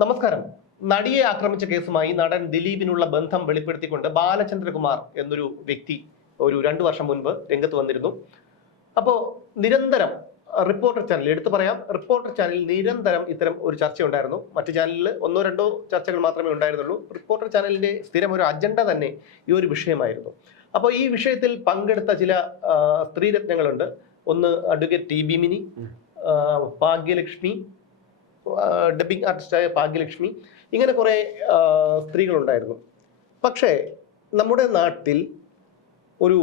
നമസ്കാരം. നടിയെ ആക്രമിച്ച കേസുമായി നടൻ ദിലീപിനുള്ള ബന്ധം വെളിപ്പെടുത്തിക്കൊണ്ട് ബാലചന്ദ്രകുമാർ എന്നൊരു വ്യക്തി ഒരു രണ്ടു വർഷം മുൻപ് രംഗത്ത് വന്നിരുന്നു. അപ്പോൾ നിരന്തരം റിപ്പോർട്ടർ ചാനൽ എടുത്തു പറയാം റിപ്പോർട്ടർ ചാനലിൽ നിരന്തരം ഇത്തരം ഒരു ചർച്ച ഉണ്ടായിരുന്നു മറ്റു ചാനലിൽ ഒന്നോ രണ്ടോ ചർച്ചകൾ മാത്രമേ ഉണ്ടായിരുന്നുള്ളൂ. റിപ്പോർട്ടർ ചാനലിന്റെ സ്ഥിരം ഒരു അജണ്ട തന്നെ ഈ ഒരു വിഷയമായിരുന്നു. അപ്പോൾ ഈ വിഷയത്തിൽ പങ്കെടുത്ത ചില സ്ത്രീരത്നങ്ങളുണ്ട്. ഒന്ന് advocate T B Mini Bhagyalakshmi dubbing ആർട്ടിസ്റ്റായ Bhagyalakshmi ഇങ്ങനെ കുറേ സ്ത്രീകളുണ്ടായിരുന്നു. പക്ഷേ നമ്മുടെ നാട്ടിൽ ഒരു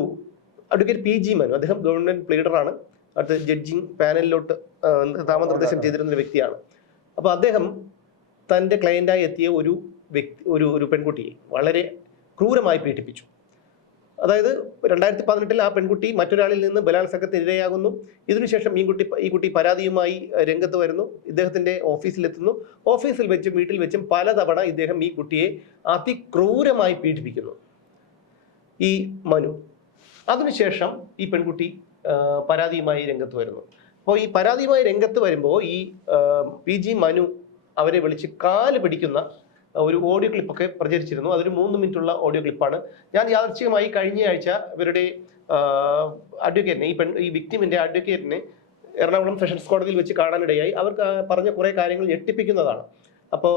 അഡ്വക്കേറ്റ് പി ജി മനു അദ്ദേഹം ഗവൺമെന്റ് പ്ലീഡറാണ് അടുത്ത ജഡ്ജിങ് പാനലിലോട്ട് നാമനിർദ്ദേശം ചെയ്തിരുന്ന ഒരു വ്യക്തിയാണ്. അപ്പോൾ അദ്ദേഹം തന്റെ ക്ലയന്റായി എത്തിയ ഒരു വ്യക്തി ഒരു ഒരു പെൺകുട്ടിയെ വളരെ ക്രൂരമായി പീഡിപ്പിച്ചു. അതായത് രണ്ടായിരത്തി പതിനെട്ടിൽ ആ പെൺകുട്ടി മറ്റൊരാളിൽ നിന്ന് ബലാത്സംഗത്തിന് ഇരയാകുന്നു. ഇതിനുശേഷം ഈ കുട്ടി ഈ കുട്ടി പരാതിയുമായി രംഗത്ത് വരുന്നു. ഇദ്ദേഹത്തിന്റെ ഓഫീസിലെത്തുന്നു. ഓഫീസിൽ വെച്ചും വീട്ടിൽ വെച്ചും പലതവണ ഇദ്ദേഹം ഈ കുട്ടിയെ അതിക്രൂരമായി പീഡിപ്പിക്കുന്നു. ഈ മനു. അതിനുശേഷം ഈ പെൺകുട്ടി പരാതിയുമായി രംഗത്ത് വരുന്നു. അപ്പോൾ ഈ പരാതിയുമായി രംഗത്ത് വരുമ്പോൾ ഈ പി ജി മനു അവരെ വിളിച്ച് കാൽ പിടിക്കുന്ന ഒരു ഓഡിയോ ക്ലിപ്പൊക്കെ പ്രചരിച്ചിരുന്നു. അതൊരു മൂന്ന് മിനിറ്റുള്ള ഓഡിയോ ക്ലിപ്പാണ് ഞാൻ യാദർച്ഛികമായി കഴിഞ്ഞ ആഴ്ച ഇവരുടെ അഡ്വക്കേറ്റിനെ ഈ പെൺ ഈ വിക്ടിമിന്റെ അഡ്വക്കേറ്റിനെ എറണാകുളം സെഷൻസ് കോടതിയിൽ വെച്ച് കാണാനിടയായി. അവർക്ക് പറഞ്ഞ കുറേ കാര്യങ്ങൾ ഞെട്ടിപ്പിക്കുന്നതാണ്. അപ്പോൾ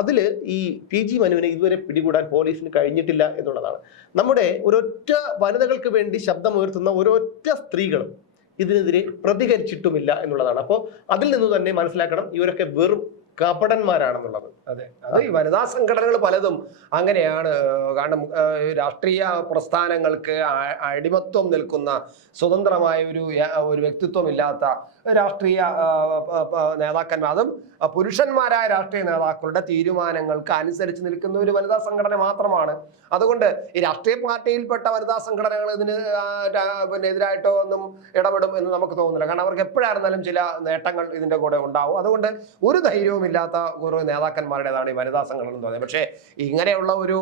അതിൽ ഈ പി ജി മനുവിനെ ഇതുവരെ പിടികൂടാൻ പോലീസിന് കഴിഞ്ഞിട്ടില്ല എന്നുള്ളതാണ്. നമ്മുടെ ഒരൊറ്റ വനിതകൾക്ക് വേണ്ടി ശബ്ദമുയർത്തുന്ന ഒരൊറ്റ സ്ത്രീകളും ഇതിനെതിരെ പ്രതികരിച്ചിട്ടുമില്ല എന്നുള്ളതാണ്. അപ്പോൾ അതിൽ നിന്ന് തന്നെ മനസ്സിലാക്കണം ഇവരൊക്കെ വെറും കപടന്മാരാണെന്നുള്ളത്. അതെ. അത് ഈ വനിതാ സംഘടനകൾ പലതും അങ്ങനെയാണ്. കാരണം രാഷ്ട്രീയ പ്രസ്ഥാനങ്ങൾക്ക് അടിമത്വം നിൽക്കുന്ന സ്വതന്ത്രമായ ഒരു ഒരു വ്യക്തിത്വം ഇല്ലാത്ത രാഷ്ട്രീയ നേതാക്കന്മാർ അതും പുരുഷന്മാരായ രാഷ്ട്രീയ നേതാക്കളുടെ തീരുമാനങ്ങൾക്ക് അനുസരിച്ച് നിൽക്കുന്ന ഒരു വനിതാ സംഘടന മാത്രമാണ്. അതുകൊണ്ട് ഈ രാഷ്ട്രീയ പാർട്ടിയിൽപ്പെട്ട വനിതാ സംഘടനകൾ ഇതിന് പിന്നെ എതിരായിട്ടോ ഒന്നും ഇടപെടും എന്ന് നമുക്ക് തോന്നുന്നില്ല. കാരണം അവർക്ക് എപ്പോഴായിരുന്നാലും ചില നേട്ടങ്ങൾ ഇതിന്റെ കൂടെ ഉണ്ടാവും. അതുകൊണ്ട് ഒരു ധൈര്യവും ഇല്ലാത്ത കുറേ നേതാക്കന്മാരുടേതാണ് ഈ വനിതാ സംഘടന എന്ന് പറയുന്നത്. പക്ഷേ ഇങ്ങനെയുള്ള ഒരു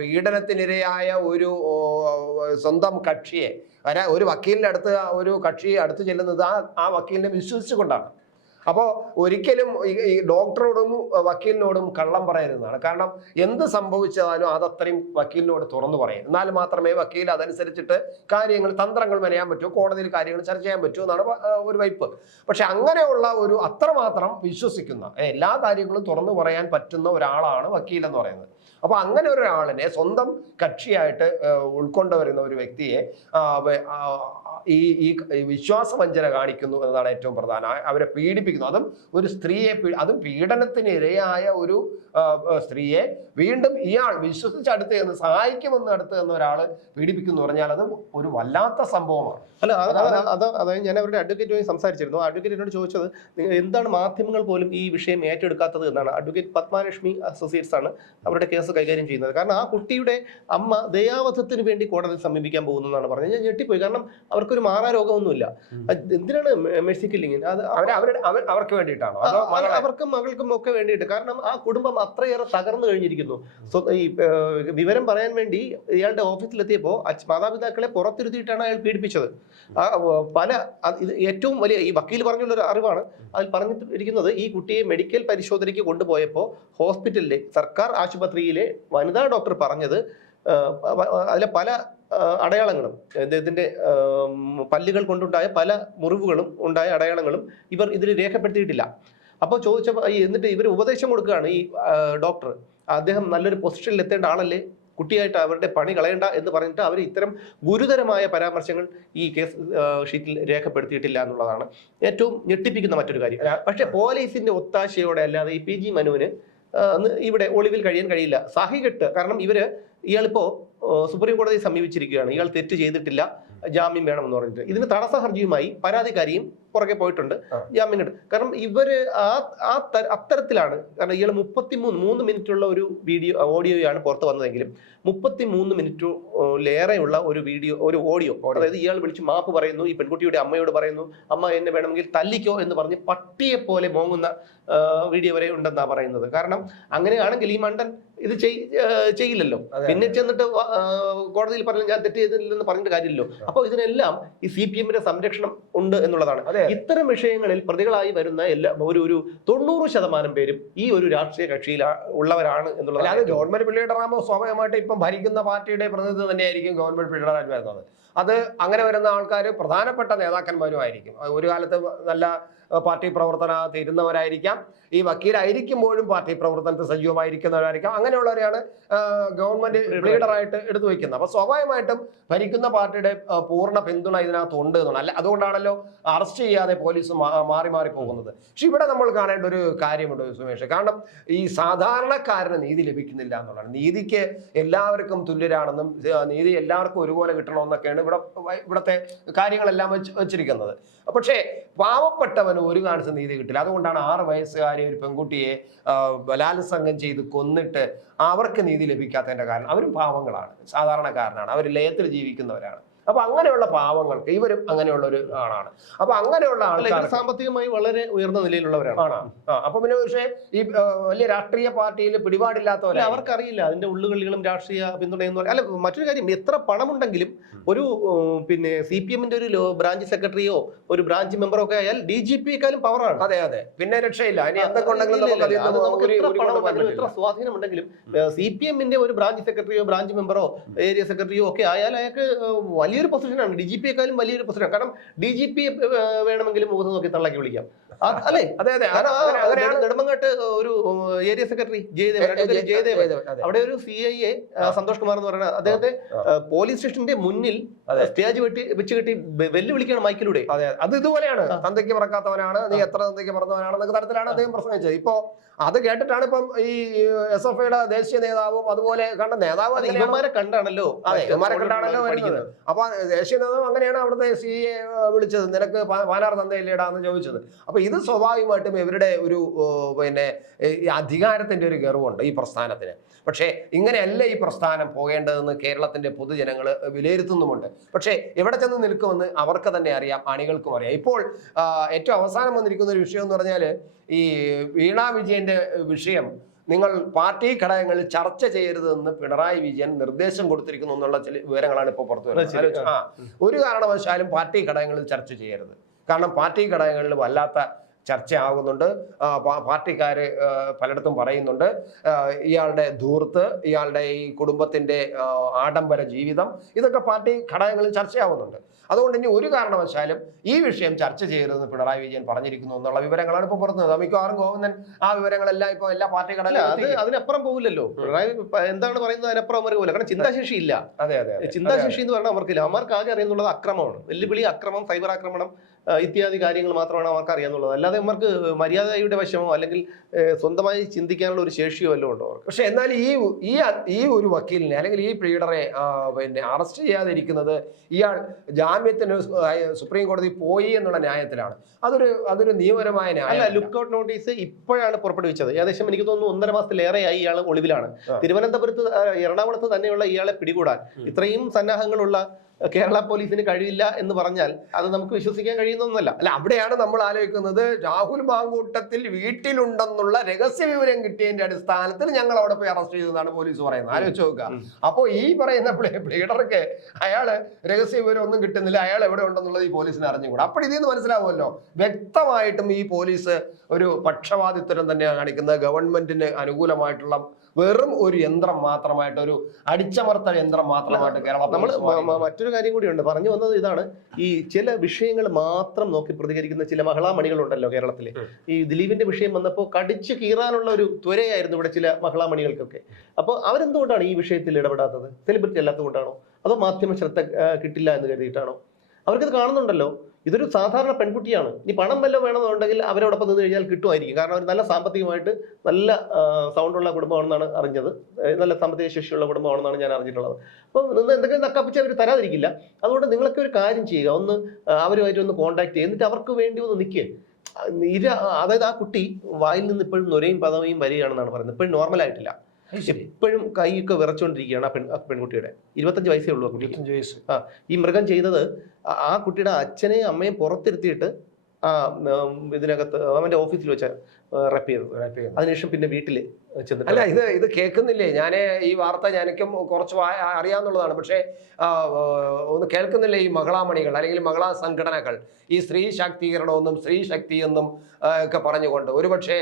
പീഡനത്തിനിരയായ ഒരു സ്വന്തം കക്ഷിയെ വരെ ഒരു വക്കീലിന്റെ അടുത്ത് ഒരു കക്ഷി അടുത്ത് ചെല്ലുന്നത് ആ ആ വക്കീലിനെ വിശ്വസിച്ചുകൊണ്ടാണ്. അപ്പോൾ ഒരിക്കലും ഈ- ഈ ഡോക്ടറോടും വക്കീലിനോടും കള്ളം പറയരുതെന്നാണ്. കാരണം എന്ത് സംഭവിച്ചാലും അതത്രയും വക്കീലിനോട് തുറന്നു പറയും എന്നാൽ മാത്രമേ വക്കീൽ അതനുസരിച്ചിട്ട് കാര്യങ്ങൾ തന്ത്രങ്ങൾ മെനയാൻ പറ്റൂ കോടതിയിൽ കാര്യങ്ങൾ ചർച്ച ചെയ്യാൻ പറ്റൂ എന്നാണ് ഒരു വൈപ്പ്. പക്ഷെ അങ്ങനെയുള്ള ഒരു അത്രമാത്രം വിശ്വസിക്കുന്ന എല്ലാ കാര്യങ്ങളും തുറന്നു പറയാൻ പറ്റുന്ന ഒരാളാണ് വക്കീൽ എന്ന് പറയുന്നത്. അപ്പൊ അങ്ങനെ ഒരാളിനെ സ്വന്തം കക്ഷിയായിട്ട് ഉൾക്കൊണ്ടുവരുന്ന ഒരു വ്യക്തിയെ ഈ ഈ വിശ്വാസവഞ്ചന കാണിക്കുന്നു എന്നതാണ് ഏറ്റവും പ്രധാനം. അവരെ പീഡിപ്പിക്കുന്നു. അതും ഒരു സ്ത്രീയെ അതും പീഡനത്തിന് ഇരയായ ഒരു സ്ത്രീയെ വീണ്ടും ഇയാൾ വിശ്വസിച്ച് അടുത്ത് എന്ന് സഹായിക്കുമെന്ന് അടുത്ത് എന്ന ഒരാൾ പീഡിപ്പിക്കുന്നു പറഞ്ഞാൽ അത് ഒരു വല്ലാത്ത സംഭവമാണ്. അല്ല അത് അത് അത് അതായത് ഞാൻ അവരുടെ അഡ്വക്കേറ്റുമായി സംസാരിച്ചിരുന്നു. അഡ്വക്കേറ്റിനോട് ചോദിച്ചത് എന്താണ് മാധ്യമങ്ങൾ പോലും ഈ വിഷയം ഏറ്റെടുക്കാത്തത് എന്നാണ്? അഡ്വക്കേറ്റ് പത്മാലക്ഷ്മി അസോസിയേറ്റ്സ് ആണ് അവരുടെ കേസ് കൈകാര്യം ചെയ്യുന്നത്. കാരണം ആ കുട്ടിയുടെ അമ്മ ദയാവധത്തിന് വേണ്ടി കോടതി സമീപിക്കാൻ പോകുന്നതാണ് പറഞ്ഞത്. ഞാൻ ഞെട്ടിപ്പോയി. കാരണം അവർക്കൊരു മാറാ രോഗമൊന്നുമില്ല എന്തിനാണ് മെഴ്സി കില്ലിങ് അത് അവരുടെ അവർക്ക് വേണ്ടിയിട്ടാണോ? അവർക്കും മകൾക്കും ഒക്കെ വേണ്ടിയിട്ട്. കാരണം ആ കുടുംബം അത്രയേറെ തകർന്നു കഴിഞ്ഞിരിക്കുന്നു. ഈ വിവരം പറയാൻ വേണ്ടി ഇയാളുടെ ഓഫീസിലെത്തിയപ്പോൾ മാതാപിതാക്കളെ പുറത്തിരുത്തിയിട്ടാണ് അയാൾ പീഡിപ്പിച്ചത്. ആ പല ഇത് ഏറ്റവും വലിയ ഈ വക്കീൽ പറഞ്ഞുള്ള ഒരു അറിവാണ്. അതിൽ പറഞ്ഞിരിക്കുന്നത് ഈ കുട്ടിയെ മെഡിക്കൽ പരിശോധനയ്ക്ക് കൊണ്ടുപോയപ്പോൾ ഹോസ്പിറ്റലിലെ സർക്കാർ ആശുപത്രിയിലെ വനിതാ ഡോക്ടർ പറഞ്ഞത് അതിലെ പല അടയാളങ്ങളും അദ്ദേഹത്തിന്റെ പല്ലുകൾ കൊണ്ടുണ്ടായ പല മുറിവുകളും ഉണ്ടായ അടയാളങ്ങളും ഇവർ ഇതിൽ രേഖപ്പെടുത്തിയിട്ടില്ല. അപ്പോൾ ചോദിച്ചപ്പോൾ എന്നിട്ട് ഇവർ ഉപദേശം കൊടുക്കുകയാണ് ഈ ഡോക്ടർ. അദ്ദേഹം നല്ലൊരു പൊസിഷനിൽ എത്തേണ്ട ആളല്ലേ? കുട്ടിയായിട്ട് അവരുടെ പണി കളയണ്ട എന്ന് പറഞ്ഞിട്ട് അവർ ഇത്തരം ഗുരുതരമായ പരാമർശങ്ങൾ ഈ കേസ് ഷീറ്റിൽ രേഖപ്പെടുത്തിയിട്ടില്ല എന്നുള്ളതാണ് ഏറ്റവും ഞെട്ടിപ്പിക്കുന്ന മറ്റൊരു കാര്യം. പക്ഷേ പോലീസിന്റെ ഒത്താശയോടെ അല്ലാതെ ഈ പി ജി മനുവിന് ഇവിടെ ഒളിവിൽ കഴിയാൻ കഴിയില്ല. സഹികെട്ട് കാരണം ഇവർ ഇയാളിപ്പോ സുപ്രീം കോടതിയെ സമീപിച്ചിരിക്കുകയാണ്. ഇയാൾ തെറ്റ് ചെയ്തിട്ടില്ല. ജാമ്യം വേണമെന്ന് പറഞ്ഞിട്ട്. ഇതിന് തടസ്സ ഹർജിയുമായി പരാതിക്കാരിയും പുറകെ പോയിട്ടുണ്ട്. ജാമ്യം കിട്ടും കാരണം ഇവർ ആ ആ അത്തരത്തിലാണ്. കാരണം ഇയാൾ മുപ്പത്തിമൂന്ന് മൂന്ന് മിനിറ്റുള്ള ഒരു വീഡിയോ ഓഡിയോയാണ് പുറത്ത് വന്നതെങ്കിലും മുപ്പത്തി മൂന്ന് മിനിറ്റിലേറെയുള്ള ഒരു വീഡിയോ ഒരു ഓഡിയോ. അതായത് ഇയാൾ വിളിച്ച് മാപ്പ് പറയുന്നു ഈ പെൺകുട്ടിയുടെ അമ്മയോട് പറയുന്നു അമ്മ എന്നെ വേണമെങ്കിൽ തല്ലിക്കോ എന്ന് പറഞ്ഞ് പട്ടിയെ പോലെ മോങ്ങുന്ന വീഡിയോ വരെ ഉണ്ടെന്നാണ് പറയുന്നത്. കാരണം അങ്ങനെയാണെങ്കിൽ ഈ മണ്ടൻ ഇത് ചെയ്- ചെയ്യില്ലല്ലോ. പിന്നെ ചെന്നിട്ട് കോടതിയിൽ പറഞ്ഞു ഞാൻ തെറ്റ് ചെയ്തില്ലെന്ന് പറഞ്ഞിട്ട് കാര്യമില്ലല്ലോ. അപ്പൊ ഇതിനെല്ലാം ഈ സി പി എമ്മിന്റെ സംരക്ഷണം ഉണ്ട് എന്നുള്ളതാണ്. അതെ. ഇത്തരം വിഷയങ്ങളിൽ പ്രതികളായി വരുന്ന എല്ലാ ഒരു ഒരു തൊണ്ണൂറ് ശതമാനം പേരും ഈ ഒരു രാഷ്ട്രീയ കക്ഷിയിൽ ഉള്ളവരാണ് എന്നുള്ളത് ഗവൺമെന്റ് ഗവൺമെന്റ് റാമോ സ്വാഭാവികമായിട്ട് ഇപ്പം ഭരിക്കുന്ന പാർട്ടിയുടെ പ്രതിനിധി തന്നെയായിരിക്കും ഗവൺമെന്റ് പിള്ളിയുടെ വരുന്നത് അത് അങ്ങനെ വരുന്ന ആൾക്കാർ പ്രധാനപ്പെട്ട നേതാക്കന്മാരും ആയിരിക്കും ഒരു കാലത്ത് നല്ല പാർട്ടി പ്രവർത്തനത്തിൽ ഇരുന്നവരായിരിക്കാം ഈ വക്കീലായിരിക്കുമ്പോഴും പാർട്ടി പ്രവർത്തനത്തിൽ സജീവമായിരിക്കുന്നവരായിരിക്കാം. അങ്ങനെയുള്ളവരെയാണ് ഗവൺമെന്റ് ലീഡറായിട്ട് എടുത്തു വയ്ക്കുന്നത്. അപ്പൊ സ്വാഭാവികമായിട്ടും ഭരിക്കുന്ന പാർട്ടിയുടെ പൂർണ പിന്തുണ ഇതിനകത്ത് ഉണ്ട് എന്നാണ്. അല്ല അതുകൊണ്ടാണല്ലോ അറസ്റ്റ് ചെയ്യാതെ പോലീസ് മാറി മാറി പോകുന്നത്. പക്ഷെ ഇവിടെ നമ്മൾ കാണേണ്ട ഒരു കാര്യമുണ്ട് സുമേഷ്. കാരണം ഈ സാധാരണക്കാരന് നീതി ലഭിക്കുന്നില്ല എന്നുള്ളതാണ്. നീതിക്ക് എല്ലാവർക്കും തുല്യരാണെന്നും നീതി എല്ലാവർക്കും ഒരുപോലെ കിട്ടണമെന്നൊക്കെയാണ് ഇവിടെ ഇവിടുത്തെ കാര്യങ്ങളെല്ലാം വെച്ച് വെച്ചിരിക്കുന്നത്. പക്ഷേ പാവപ്പെട്ടവന് ഒരു കാണിച്ച നീതി കിട്ടില്ല. അതുകൊണ്ടാണ് ആറ് വയസ്സുകാരെ ഒരു പെൺകുട്ടിയെ ബലാത്സംഗം ചെയ്ത് കൊന്നിട്ട് അവർക്ക് നീതി ലഭിക്കാത്തതിന്റെ കാരണം അവരും പാവങ്ങളാണ്. സാധാരണക്കാരനാണ്. അവർ ലയത്തിൽ ജീവിക്കുന്നവരാണ്. അപ്പൊ അങ്ങനെയുള്ള പാവങ്ങൾക്ക് ഇവരും അങ്ങനെയുള്ള ഒരു ആളാണ്. അപ്പൊ അങ്ങനെയുള്ള ആളുകൾ ആൾക്കാർ സാമ്പത്തികമായി വളരെ ഉയർന്ന നിലയിലുള്ളവരാണ്. ആണോ? അപ്പൊ പിന്നെ പക്ഷേ ഈ വലിയ രാഷ്ട്രീയ പാർട്ടിയിൽ പിടിപാടില്ലാത്തവരെ അവർക്കറിയില്ല അതിന്റെ ഉള്ളുകളികളും രാഷ്ട്രീയ പിന്തുണയെന്ന് പറയും അല്ല മറ്റൊരു കാര്യം എത്ര പണമുണ്ടെങ്കിലും ഒരു പിന്നെ സി പി എമ്മിന്റെ ഒരു ബ്രാഞ്ച് സെക്രട്ടറിയോ ഒരു ബ്രാഞ്ച് മെമ്പറോ ഒക്കെ ആയാൽ ഡി ജി പിക്കാലും പവറാണ്. അതെ അതെ. പിന്നെ രക്ഷയില്ല. എത്ര ഒരു പണം കൊണ്ടുപോകാൻ ഉണ്ടെങ്കിലും എത്ര സ്വാധീനം ഉണ്ടെങ്കിലും സി പി എമ്മിന്റെ ഒരു ബ്രാഞ്ച് സെക്രട്ടറിയോ ബ്രാഞ്ച് മെമ്പറോ ഏരിയ സെക്രട്ടറിയോ ഒക്കെ ആയാൽ അയാൾക്ക് ഏഹ്, വലിയൊരു പൊസിഷനാണ് ഡി ജി പിയെക്കാളും വലിയൊരു പൊസിഷൻ കാരണം ഡി ജി പി വേണമെങ്കിലും മുഖത്ത് നോക്കി തള്ളാക്കി വിളിക്കാം. അതെ അല്ലേ? അതെ അതെ. അങ്ങനെയാണ് നെടുമങ്ങാട്ട് ഒരു ഏരിയ സെക്രട്ടറി ജയദേവ് ഏ, ജയദേവ്. അവിടെ ഒരു C I A Santhosh Kumar എന്ന് പറയുന്നത് അദ്ദേഹത്തെ പോലീസ് സ്റ്റേഷന്റെ മുന്നിൽ. സ്റ്റേജ് വെട്ടി വെച്ച് കെട്ടി വെല്ലുവിളിക്കാണ് മൈക്കിലൂടെ. അതെ അത് ഇതുപോലെയാണ്. തന്തയ്ക്ക് പറക്കാത്തവനാണ് നീ എത്ര തന്തയ്ക്ക് എന്നൊക്കെ തരത്തിലാണ് അദ്ദേഹം പ്രസംഗിച്ചത്. ഇപ്പോ അത് കേട്ടിട്ടാണ് ഇപ്പം ഈ എസ് എഫ് ഐയുടെ ദേശീയ നേതാവും അതുപോലെ കണ്ട നേതാവ് ഇവന്മാരെ കണ്ടാണല്ലോ ഇവന്മാരെ കണ്ടാണല്ലോ പഠിക്കുന്നത്. വരുന്നത് ദേശീയ അങ്ങനെയാണ് അവിടുത്തെ സി എ വിളിച്ചത്. നിനക്ക് പാലാർ തന്തയില്ലേടാ എന്ന് ചോദിച്ചത്. അപ്പൊ ഇത് സ്വാഭാവികമായിട്ടും ഇവരുടെ ഒരു പിന്നെ അധികാരത്തിന്റെ ഒരു ഗർവുണ്ട് ഈ പ്രസ്ഥാനത്തിന്. പക്ഷേ ഇങ്ങനെയല്ല ഈ പ്രസ്ഥാനം പോകേണ്ടതെന്ന് കേരളത്തിന്റെ പൊതുജനങ്ങൾ വിലയിരുത്തുന്നുമുണ്ട്. പക്ഷേ എവിടെ ചെന്ന് നിൽക്കുമെന്ന് അവർക്ക് തന്നെ അറിയാം അണികൾക്കും അറിയാം. ഇപ്പോൾ ഏറ്റവും അവസാനം വന്നിരിക്കുന്ന ഒരു വിഷയം എന്ന് പറഞ്ഞാൽ ഈ വീണാ വിജയന്റെ വിഷയം നിങ്ങൾ പാർട്ടി ഘടകങ്ങളിൽ ചർച്ച ചെയ്യരുതെന്ന് പിണറായി വിജയൻ നിർദ്ദേശം കൊടുത്തിരിക്കുന്നു എന്നുള്ള ചില വിവരങ്ങളാണ് ഇപ്പോൾ പുറത്തു വരുന്നത്. ആ ഒരു കാരണവശാലും പാർട്ടി ഘടകങ്ങളിൽ ചർച്ച ചെയ്യരുത്. കാരണം പാർട്ടി ഘടകങ്ങളിൽ വല്ലാത്ത ചർച്ച പാർട്ടിക്കാർ പലയിടത്തും പറയുന്നുണ്ട്. ഇയാളുടെ ധൂർത്ത് ഇയാളുടെ ഈ കുടുംബത്തിന്റെ ആഡംബര ജീവിതം ഇതൊക്കെ പാർട്ടി ഘടകങ്ങളിൽ ചർച്ചയാവുന്നുണ്ട്. അതുകൊണ്ട് ഇനി ഒരു കാരണവശാലും ഈ വിഷയം ചർച്ച ചെയ്യരുതെന്ന് പിണറായി വിജയൻ പറഞ്ഞിരിക്കുന്നു എന്നുള്ള വിവരങ്ങളാണ് ഇപ്പോൾ പുറത്തുനിന്നത്. മിക്കവാറും ഗോവിന്ദൻ ആ വിവരങ്ങളെല്ലാം ഇപ്പോൾ എല്ലാ പാർട്ടി അല്ല അത് അതിനപ്പുറം പോകില്ലല്ലോ പിണറായി എന്താണ് പറയുന്നത് അതിനപ്പുറം അവർ പോകില്ല കാരണം ചിന്താശേഷി ഇല്ല. അതെ അതെ. ചിന്താശേഷി എന്ന് പറഞ്ഞാൽ അവർക്കില്ല. അവർക്ക് ആകെ അറിയുന്നുള്ളത് അക്രമമാണ്. വെല്ലുവിളി അക്രമം സൈബർ ആക്രമണം ഇത്യാദി കാര്യങ്ങൾ മാത്രമാണ് അവർക്ക് അറിയാന്നുള്ളത് അല്ലാതെ അവർക്ക് മര്യാദയുടെ വശമോ അല്ലെങ്കിൽ സ്വന്തമായി ചിന്തിക്കാനുള്ള ഒരു ശേഷിയോ വല്ലതും ഉണ്ടോ അവർക്ക്? പക്ഷെ എന്നാൽ ഈ ഈ ഈ ഒരു വക്കീലിനെ അല്ലെങ്കിൽ ഈ പ്രീഡറെ പിന്നെ അറസ്റ്റ് ചെയ്യാതിരിക്കുന്നത് ഇയാൾ ജാമ്യത്തിന് സുപ്രീം കോടതി പോയി എന്നുള്ള ന്യായത്തിലാണ്. അതൊരു അതൊരു നിയമപരമായ അല്ല ന്യായം ലുക്ക് ഔട്ട് നോട്ടീസ് ഇപ്പോഴാണ് പുറപ്പെടുവിച്ചത്. ഏകദേശം എനിക്ക് തോന്നുന്നു ഒന്നര മാസത്തിലേറെയായി ഇയാൾ ഒളിവിലാണ്. തിരുവനന്തപുരത്ത് എറണാകുളത്ത് തന്നെയുള്ള ഇയാളെ പിടികൂടാൻ ഇത്രയും സന്നാഹങ്ങളുള്ള കേരള പോലീസിന് കഴിയില്ല എന്ന് പറഞ്ഞാൽ അത് നമുക്ക് വിശ്വസിക്കാൻ കഴിയുന്നൊന്നുമല്ല. അല്ല അവിടെയാണ് നമ്മൾ ആലോചിക്കുന്നത് രാഹുൽ മാങ്കൂട്ടത്തിൽ വീട്ടിലുണ്ടെന്നുള്ള രഹസ്യ വിവരം കിട്ടിയതിന്റെ അടിസ്ഥാനത്തിൽ ഞങ്ങൾ അവിടെ പോയി അറസ്റ്റ് ചെയ്തതാണ് പോലീസ് പറയുന്നത്. ആലോചിച്ച് നോക്കുക. അപ്പോൾ അപ്പോ ഈ പറയുന്ന പ്ലീഡർക്ക് അയാൾ രഹസ്യ വിവരം ഒന്നും കിട്ടുന്നില്ല. അയാൾ എവിടെ ഉണ്ടെന്നുള്ളത് ഈ പോലീസിന് അറിഞ്ഞുകൂടാ അപ്പോൾ ഇതിൽ നിന്ന് മനസ്സിലാവുമല്ലോ. വ്യക്തമായിട്ടും ഈ പോലീസ് ഒരു പക്ഷപാതിത്വം തന്നെയാണ് കാണിക്കുന്നത്. ഗവൺമെന്റിന് അനുകൂലമായിട്ടുള്ള വെറും ഒരു യന്ത്രം മാത്രമായിട്ട് ഒരു അടിച്ചമർത്ത യന്ത്രം മാത്രമായിട്ട് കേരളം നമ്മൾ മറ്റൊരു കാര്യം കൂടിയുണ്ട്. പറഞ്ഞു വന്നത് ഇതാണ്. ഈ ചില വിഷയങ്ങൾ മാത്രം നോക്കി പ്രതികരിക്കുന്ന ചില മഹിളാമണികളുണ്ടല്ലോ കേരളത്തിലെ. ഈ ദിലീപിന്റെ വിഷയം വന്നപ്പോൾ കടിച്ചു കീറാനുള്ള ഒരു ത്വരയായിരുന്നു ഇവിടെ ചില മഹിളാമണികൾക്കൊക്കെ അപ്പോൾ അവരെന്തുകൊണ്ടാണ് ഈ വിഷയത്തിൽ ഇടപെടാത്തത്? സെലിബ്രിറ്റി അല്ലാത്തതുകൊണ്ടാണോ അതോ മാധ്യമ ശ്രദ്ധ കിട്ടില്ല എന്ന് കരുതിയിട്ടാണോ? അവർക്കത് കാണുന്നുണ്ടല്ലോ. ഇതൊരു സാധാരണ പെൺകുട്ടിയാണ്. ഇനി പണം വല്ലതും വേണമെന്നുണ്ടെങ്കിൽ അവരോടൊപ്പം നിന്ന് കഴിഞ്ഞാൽ കിട്ടുമായിരിക്കും. കാരണം അവർ നല്ല സാമ്പത്തികമായിട്ട് നല്ല സൗണ്ടുള്ള കുടുംബമാണെന്നാണ് അറിഞ്ഞത്. നല്ല സാമ്പത്തിക ശേഷിയുള്ള കുടുംബമാണെന്നാണ് ഞാൻ അറിഞ്ഞിട്ടുള്ളത്. അപ്പോൾ നിന്ന് എന്തെങ്കിലും നക്കപ്പിച്ച് അവർ തരാതിരിക്കില്ല. അതുകൊണ്ട് നിങ്ങളൊക്കെ ഒരു കാര്യം ചെയ്യുക. ഒന്ന് അവരുമായിട്ട് ഒന്ന് കോൺടാക്ട് ചെയ്യുക. എന്നിട്ട് അവർക്ക് വേണ്ടി ഒന്ന് നിൽക്കുക ഇര അതായത് ആ കുട്ടി വായിൽ നിന്ന് ഇപ്പോഴും നൊരയും പദവിയും വരികയാണെന്നാണ് പറയുന്നത്. ഇപ്പോഴും നോർമൽ ആയിട്ടില്ല. എപ്പോഴും കൈയൊക്കെ വിറച്ചുകൊണ്ടിരിക്കുകയാണ് ആ പെൺ ആ പെൺകുട്ടിയുടെ. ഇരുപത്തഞ്ച് വയസ്സേ ഉള്ളൂ ആ ഇരുപത്തഞ്ച് വയസ്സ്. ഈ മൃഗം ചെയ്തത് ആ- ആ കുട്ടിയുടെ അച്ഛനെയും അമ്മയും പുറത്തിരുത്തിയിട്ട് ആ ഇതിനകത്ത് അവന്റെ ഓഫീസിൽ വെച്ച റെപ്പ് ചെയ്തത്. അതിനുശേഷം പിന്നെ വീട്ടിൽ ചെന്നിട്ട് അല്ല ഇത് ഇത് കേൾക്കുന്നില്ലേ? ഞാൻ ഈ വാർത്ത ഞാനൊക്കെ കുറച്ച് അറിയാവുന്നതാണ് പക്ഷേ ഒന്ന് കേൾക്കുന്നില്ലേ ഈ മഹളാമണികൾ അല്ലെങ്കിൽ മഹളാ സംഘടനകൾ? ഈ സ്ത്രീ ശാക്തീകരണമെന്നും സ്ത്രീ ശക്തി എന്നും ഒക്കെ പറഞ്ഞുകൊണ്ട്. ഒരുപക്ഷെ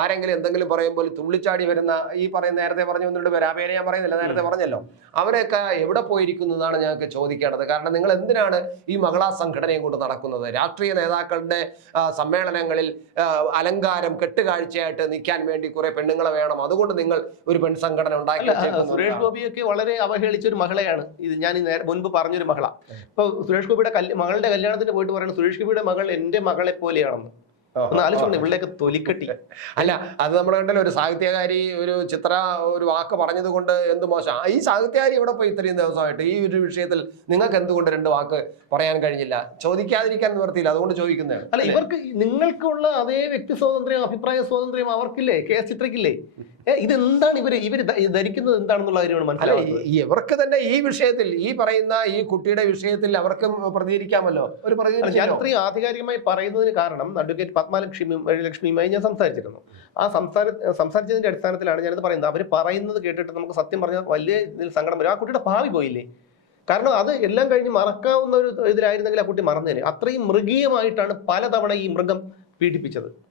ആരെങ്കിലും എന്തെങ്കിലും പറയുമ്പോൾ തുള്ളിച്ചാടി വരുന്ന ഈ പറയുന്ന നേരത്തെ പറഞ്ഞു വന്നിട്ട് പേര്. ഞാൻ പറയുന്നില്ല നേരത്തെ പറഞ്ഞല്ലോ. അവരൊക്കെ എവിടെ പോയിരിക്കുന്നു എന്നാണ് ഞങ്ങൾക്ക് ചോദിക്കേണ്ടത്. കാരണം നിങ്ങൾ എന്തിനാണ് ഈ മഹളാ സംഘടനയും കൊണ്ട് നടക്കുന്നത്? രാഷ്ട്രീയ നേതാക്കളുടെ സമ്മേളനങ്ങളിൽ അലങ്കാരം കെട്ടുകാഴ്ചയായിട്ട് നിൽക്കാൻ വേണ്ടി കുറെ പെണ്ണുങ്ങളെ വേണം. അതുകൊണ്ട് നിങ്ങൾ ഒരു പെൺ സംഘടന ഉണ്ടാക്കി സുരേഷ്. ഗോപിയൊക്കെ വളരെ അവഹേളിച്ച ഒരു മകളെയാണ്. ഇത് ഞാൻ നേരെ മുൻപ് പറഞ്ഞൊരു മകള. ഇപ്പൊ സുരേഷ് ഗോപിയുടെ മകളുടെ കല്യാണത്തിന് പോയിട്ട് പറയുന്നത് സുരേഷ് ഗോപിയുടെ മകൾ എന്റെ മകളെ പോലെയാണെന്ന് ഒന്ന് ആലോചിച്ചോണ്ട് ഇവളുടെയൊക്കെ തൊലിക്കെട്ടി. അല്ല അത് നമ്മുടെ കണ്ടല്ലോ ഒരു സാഹിത്യകാരി ഒരു ചിത്ര ഒരു വാക്ക് പറഞ്ഞത് കൊണ്ട് എന്ത് മോശം. ഈ സാഹിത്യകാരി ഇവിടെ പോയി ഇത്രയും ദിവസമായിട്ട്? ഈ ഒരു വിഷയത്തിൽ നിങ്ങൾക്ക് എന്തുകൊണ്ട് രണ്ട് വാക്ക് പറയാൻ കഴിഞ്ഞില്ല? ചോദിക്കാതിരിക്കാൻ നിവർത്തിയില്ല അതുകൊണ്ട് ചോദിക്കുന്നതാണ്. അല്ല ഇവർക്ക് നിങ്ങൾക്കുള്ള അതേ വ്യക്തി സ്വാതന്ത്ര്യം അഭിപ്രായ സ്വാതന്ത്ര്യം അവർക്കില്ലേ? K S ചിത്രയ്ക്കില്ലേ? ഏ, ഇതെന്താണ് ഇവർ ഇവർ ധ- ധരിക്കുന്നത് എന്താണെന്നുള്ള കാര്യമാണ് മനസ്സിലാവുന്നത്? ഇവർക്ക് തന്നെ ഈ വിഷയത്തിൽ ഈ പറയുന്ന ഈ കുട്ടിയുടെ വിഷയത്തിൽ അവർക്ക് പ്രതികരിക്കാമല്ലോ. ഒരു പറയുന്നത് ഞാൻ ഇത്രയും ആധികാരികമായി പറയുന്നതിന് കാരണം അഡ്വക്കേറ്റ് പത്മലക്ഷ്മി ലക്ഷ്മിയുമായി ഞാൻ സംസാരിച്ചിരുന്നു. ആ സംസാര സംസാരിച്ചതിന്റെ അടിസ്ഥാനത്തിലാണ് ഞാനത് പറയുന്നത്. അവർ പറയുന്നത് കേട്ടിട്ട് നമുക്ക് സത്യം പറഞ്ഞാൽ വലിയ ഇതിൽ സങ്കടം വരും. ആ കുട്ടിയുടെ ഭാവി പോയില്ലേ? കാരണം അത് എല്ലാം കഴിഞ്ഞ് മറക്കാവുന്ന ഒരു ഇതിലായിരുന്നെങ്കിൽ ആ കുട്ടി മറന്നേനെ. അത്രയും മൃഗീയമായിട്ടാണ് പലതവണ ഈ മൃഗം പീഡിപ്പിച്ചത്.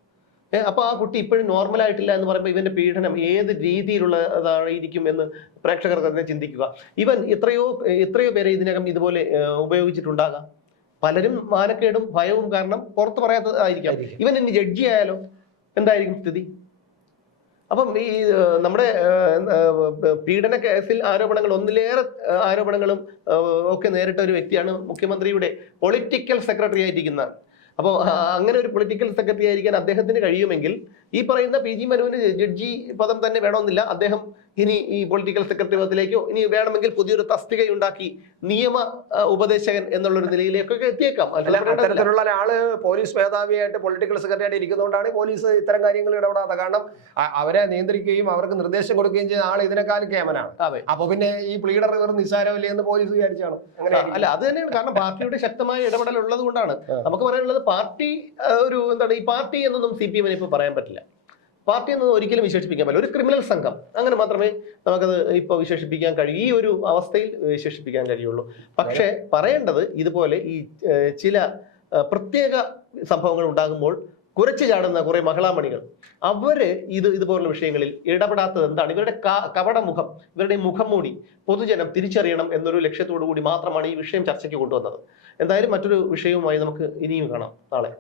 ഏഹ് അപ്പൊ ആ കുട്ടി ഇപ്പോഴും നോർമൽ ആയിട്ടില്ല എന്ന് പറയുമ്പോൾ ഇവന്റെ പീഡനം ഏത് രീതിയിലുള്ളതായിരിക്കും എന്ന് പ്രേക്ഷകർ തന്നെ ചിന്തിക്കുക. ഇവൻ എത്രയോ എത്രയോ പേരെ ഇതിനകം ഇതുപോലെ ഉപയോഗിച്ചിട്ടുണ്ടാകാം. പലരും മാനക്കേടും ഭയവും കാരണം പുറത്തു പറയാത്തതായിരിക്കാം. ഇവൻ ഇനി ജഡ്ജി ആയാലോ എന്തായിരിക്കും സ്ഥിതി? അപ്പം ഈ നമ്മുടെ പീഡന കേസിൽ ആരോപണങ്ങൾ ഒന്നിലേറെ ആരോപണങ്ങളും ഒക്കെ നേരിട്ട ഒരു വ്യക്തിയാണ് മുഖ്യമന്ത്രിയുടെ പൊളിറ്റിക്കൽ സെക്രട്ടറി ആയിരിക്കുന്ന അപ്പോൾ അങ്ങനെ ഒരു പൊളിറ്റിക്കൽ സെക്രട്ടറി ആയിരിക്കാൻ അദ്ദേഹത്തിന് കഴിയുമെങ്കിൽ ഈ പറയുന്ന പി ജി മനുവിന് ജഡ്ജി പദം തന്നെ വേണമെന്നില്ല. അദ്ദേഹം ഇനി ഈ പൊളിറ്റിക്കൽ സെക്രട്ടറി പദത്തിലേക്കോ ഇനി വേണമെങ്കിൽ പുതിയൊരു തസ്തികയുണ്ടാക്കി നിയമ ഉപദേശകൻ എന്നുള്ളൊരു നിലയിലേക്കൊക്കെ എത്തിയേക്കാം. അത്തരത്തിലുള്ള ഒരാൾ പോലീസ് മേധാവിയായിട്ട് പൊളിറ്റിക്കൽ സെക്രട്ടറി ആയിട്ട് ഇരിക്കുന്നതുകൊണ്ടാണ് പോലീസ് ഇത്തരം കാര്യങ്ങൾ ഇടപെടാതെ കാരണം അവരെ നിയന്ത്രിക്കുകയും അവർക്ക് നിർദ്ദേശം കൊടുക്കുകയും ചെയ്യുന്ന ആൾ ഇതിനേക്കാൾ കേമനാണ്. അതെ. അപ്പൊ പിന്നെ ഈ പ്ലീഡർ ഇവർ നിസ്സാരമല്ലേ എന്ന് പോലീസ് വിചാരിച്ചാണ്. അങ്ങനെ അല്ല അത് തന്നെയാണ്. കാരണം പാർട്ടിയുടെ ശക്തമായ ഇടപെടൽ ഉള്ളത് കൊണ്ടാണ്. നമുക്ക് പറയാനുള്ളത് പാർട്ടി ഒരു എന്താണ് ഈ പാർട്ടി എന്നൊന്നും സി പി എമ്മിന് ഇപ്പൊ പറയാൻ പറ്റില്ല. പാർട്ടി എന്നത് ഒരിക്കലും വിശേഷിപ്പിക്കാൻ പറ്റില്ല. ഒരു ക്രിമിനൽ സംഘം. അങ്ങനെ മാത്രമേ നമുക്കത് ഇപ്പൊ വിശേഷിപ്പിക്കാൻ കഴിയൂ. ഈ ഒരു അവസ്ഥയിൽ വിശേഷിപ്പിക്കാൻ കഴിയുള്ളൂ. പക്ഷേ പറയേണ്ടത് ഇതുപോലെ ഈ ചില പ്രത്യേക സംഭവങ്ങൾ ഉണ്ടാകുമ്പോൾ കുരച്ചു ചാടുന്ന കുറേ മഹിളാമണികൾ അവർ ഇത് ഇതുപോലുള്ള വിഷയങ്ങളിൽ ഇടപെടാത്തത് എന്താണ്? ഇവരുടെ കവടമുഖം ഇവരുടെ മുഖം മൂടി പൊതുജനം തിരിച്ചറിയണം എന്നൊരു ലക്ഷ്യത്തോടു കൂടി മാത്രമാണ് ഈ വിഷയം ചർച്ചയ്ക്ക് കൊണ്ടുവന്നത്. എന്തായാലും മറ്റൊരു വിഷയവുമായി നമുക്ക് ഇനിയും കാണാം. നാളെ.